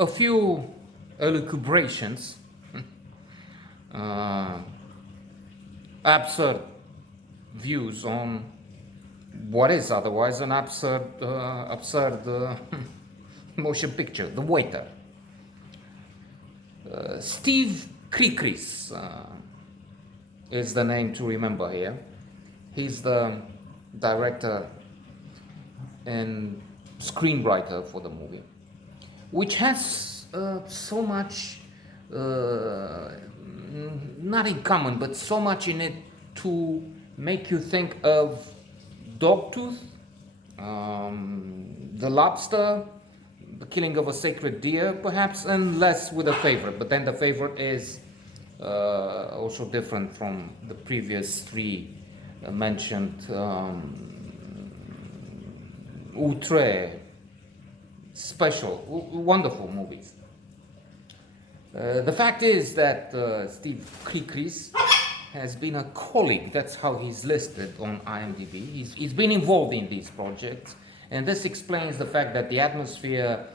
a few elucubrations, uh, absurd views on what is otherwise an absurd motion picture, The Waiter. Steve Krikris is the name to remember here. He's the director and screenwriter for the movie, which has so much, not in common, but so much in it to make you think of Dogtooth, The Lobster, The Killing of a Sacred Deer, perhaps, and less with a favorite. But then the favorite is also different from the previous three mentioned. Outre, special, wonderful movies. The fact is that Steve Krikris has been a colleague, that's how he's listed on IMDb. He's been involved in these projects, and this explains the fact that the atmosphere,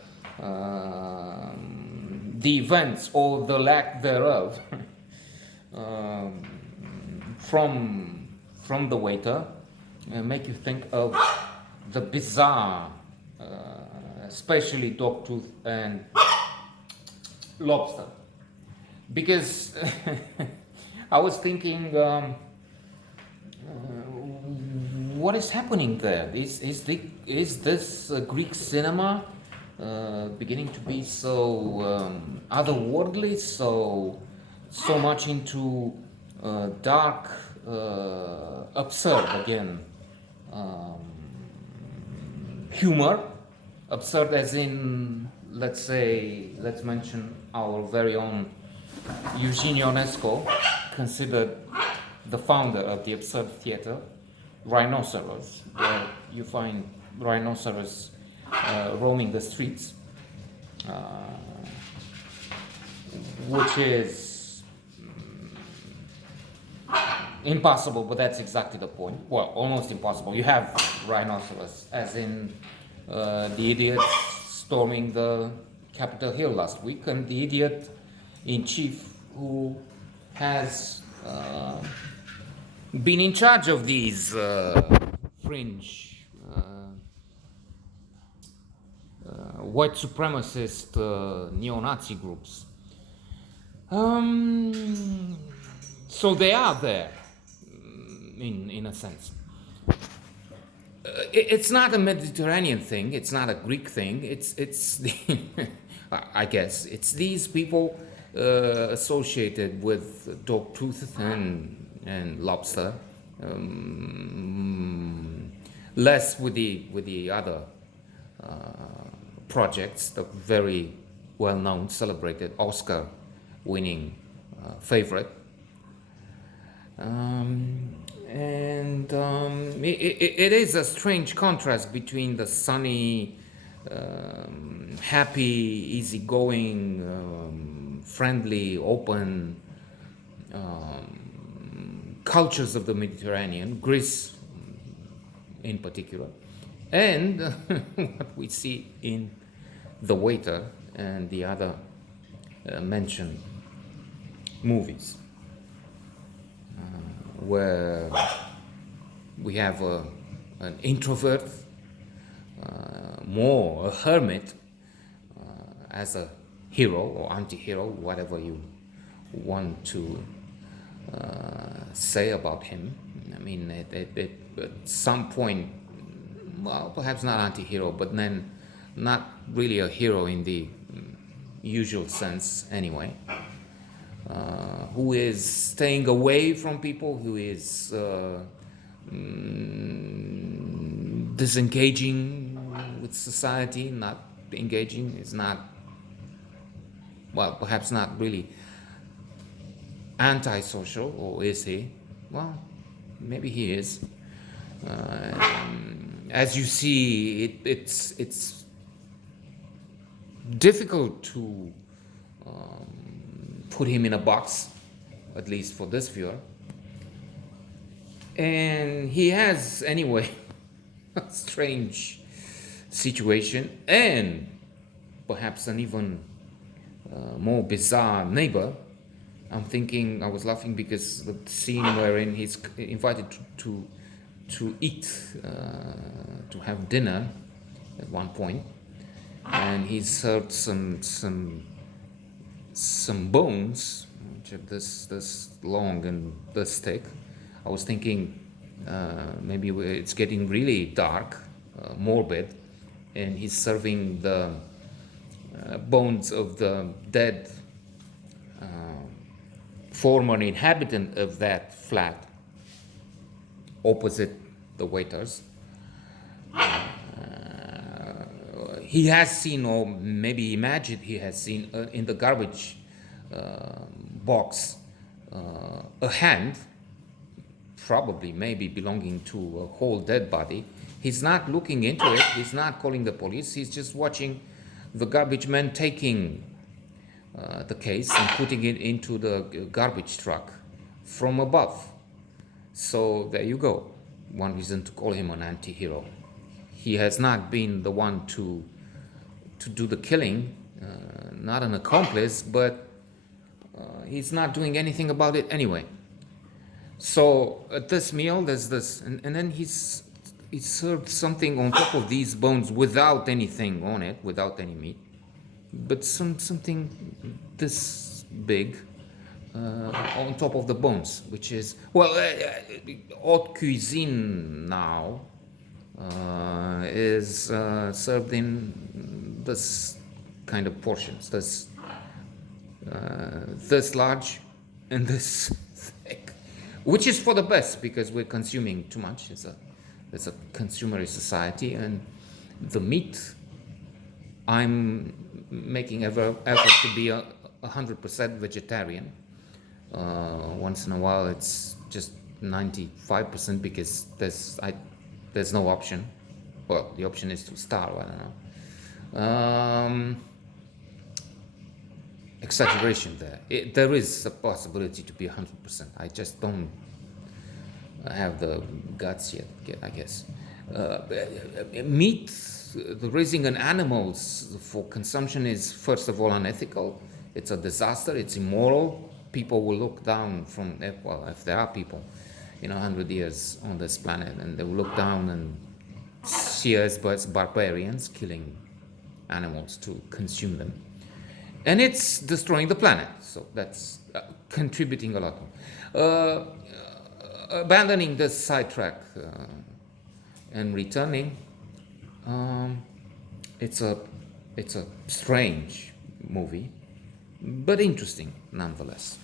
the events, or the lack thereof, from The Waiter, make you think of the bizarre, especially Dogtooth and Lobster. Because I was thinking, what is happening there? Is this Greek cinema beginning to be so otherworldly, so much into dark, absurd again? Humor, absurd as in, let's mention our very own Eugene Ionesco, considered the founder of the absurd theater, Rhinoceros, where you find rhinoceros roaming the streets, which is impossible, but that's exactly the point. Well, almost impossible. You have rhinoceros, as in the idiot storming the Capitol Hill last week, and the idiot in chief who has been in charge of these fringe white supremacist neo-Nazi groups. So they are there, in a sense. It's not a Mediterranean thing. It's not a Greek thing. It's I guess it's these people associated with Dogtooth and Lobster, less with the other projects, the very well-known, celebrated Oscar-winning favorite. It is a strange contrast between the sunny, happy, easygoing, friendly, open cultures of the Mediterranean, Greece in particular, and what we see in The Waiter and the other mentioned movies, where we have an introvert, more a hermit, as a hero or anti-hero, whatever you want to say about him. I mean, at some point, well, perhaps not anti-hero, but then not really a hero in the usual sense anyway. Who is staying away from people, who is disengaging with society, not engaging, is not, well, perhaps not really antisocial, or is he? Well, maybe he is. As you see, it's difficult to put him in a box, at least for this viewer. And he has, anyway, a strange situation, and perhaps an even more bizarre neighbor. I was laughing because the scene wherein he's invited to eat, to have dinner at one point, and he's served some bones, which are this long and this thick. I was thinking maybe it's getting really dark, morbid, and he's serving the bones of the dead former inhabitant of that flat opposite the waiters. He has seen, or maybe imagined he has seen, in the garbage box a hand, probably maybe belonging to a whole dead body. He's not looking into it, he's not calling the police, he's just watching the garbage man taking the case and putting it into the garbage truck from above. So there you go. One reason to call him an anti-hero. He has not been the one to do the killing, not an accomplice, but he's not doing anything about it anyway. So at this meal, there's this, and then he served something on top of these bones without anything on it, without any meat, but something this big on top of the bones, which is, well, haute cuisine now is served in this kind of portions, this large and this thick, which is for the best because we're consuming too much. It's a consumerist society, and the meat, I'm making effort to be 100% vegetarian. Once in a while it's just 95% because there's no option. Well, the option is to starve, I don't know. Exaggeration there. There is a possibility to be 100%. I just don't have the guts yet, I guess. Meat, the raising an animals for consumption is first of all unethical. It's a disaster. It's immoral. People will look down from, well, if there are people in 100 years on this planet, and they will look down and see us as barbarians killing animals to consume them. And it's destroying the planet, so that's contributing a lot. Abandoning the sidetrack and returning, it's a strange movie, but interesting nonetheless.